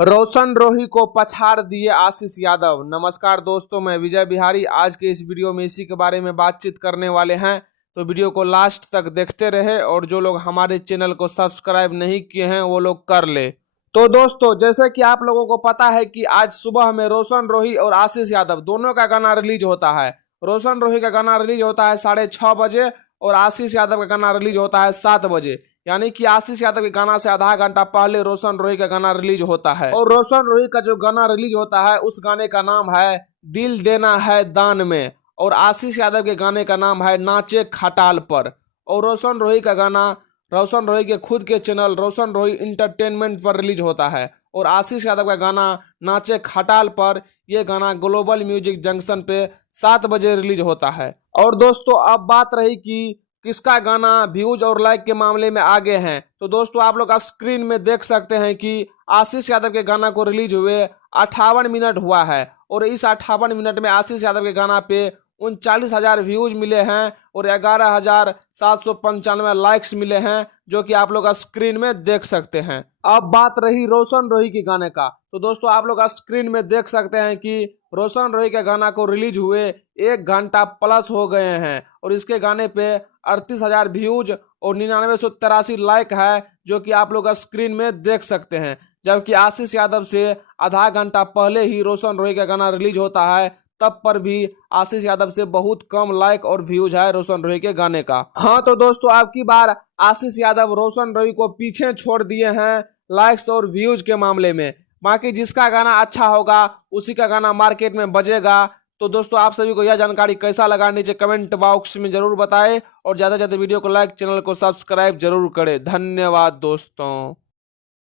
रोशन रोही को पछाड़ दिए आशीष यादव। नमस्कार दोस्तों, मैं विजय बिहारी। आज के इस वीडियो में इसी के बारे में बातचीत करने वाले हैं, तो वीडियो को लास्ट तक देखते रहे। और जो लोग हमारे चैनल को सब्सक्राइब नहीं किए हैं वो लोग कर ले। तो दोस्तों, जैसे कि आप लोगों को पता है कि आज सुबह में रोशन रोही और आशीष यादव दोनों का गाना रिलीज होता है। रोशन रोही का गाना रिलीज होता है 6:30 बजे और आशीष यादव का गाना रिलीज होता है 7 बजे। यानी कि आशीष यादव के गाना से आधा घंटा पहले रोशन रोही का गाना रिलीज होता है। और रोशन रोही का जो गाना रिलीज होता है उस गाने का नाम है दिल देना है दान में, और आशीष यादव के गाने का नाम है नाचे खटाल पर। और रोशन रोही का गाना रोशन रोही के खुद के चैनल रोशन रोही इंटरटेनमेंट पर रिलीज होता है। और आशीष यादव का गाना नाचे खटाल पर, यह गाना ग्लोबल म्यूजिक जंक्शन पे 7 बजे रिलीज होता है। और दोस्तों, अब बात रही कि किसका गाना व्यूज और लाइक के मामले में आगे हैं, तो दोस्तों आप लोग स्क्रीन में देख सकते हैं कि आशीष यादव के गाना को रिलीज हुए 58 मिनट हुआ है। और इस 58 मिनट में आशीष यादव के गाना पे 39,000 व्यूज मिले हैं और 11,795 लाइक्स मिले हैं, जो कि आप लोग स्क्रीन में देख सकते हैं। अब बात रही रोशन रोही के गाने का, तो दोस्तों आप लोग स्क्रीन में देख सकते हैं कि रोशन रोही के गाना को रिलीज हुए 1 घंटा प्लस हो गए हैं और इसके गाने पे 38,000 व्यूज और 9983 लाइक है, जो कि आप लोग स्क्रीन में देख सकते हैं। जबकि आशीष यादव से आधा घंटा पहले ही रोशन रोही का गाना रिलीज होता है, तब पर भी आशीष यादव से बहुत कम लाइक और व्यूज है रोशन रोही के गाने का। हाँ तो दोस्तों, अब की बार आशीष यादव रोशन रोही को पीछे छोड़ दिए हैं लाइक्स और व्यूज के मामले में। बाकी जिसका गाना अच्छा होगा उसी का गाना मार्केट में बजेगा। तो दोस्तों, आप सभी को यह जानकारी कैसा लगा नीचे कमेंट बॉक्स में जरूर बताएं और ज़्यादा से ज़्यादा वीडियो को लाइक, चैनल को सब्सक्राइब जरूर करें। धन्यवाद दोस्तों।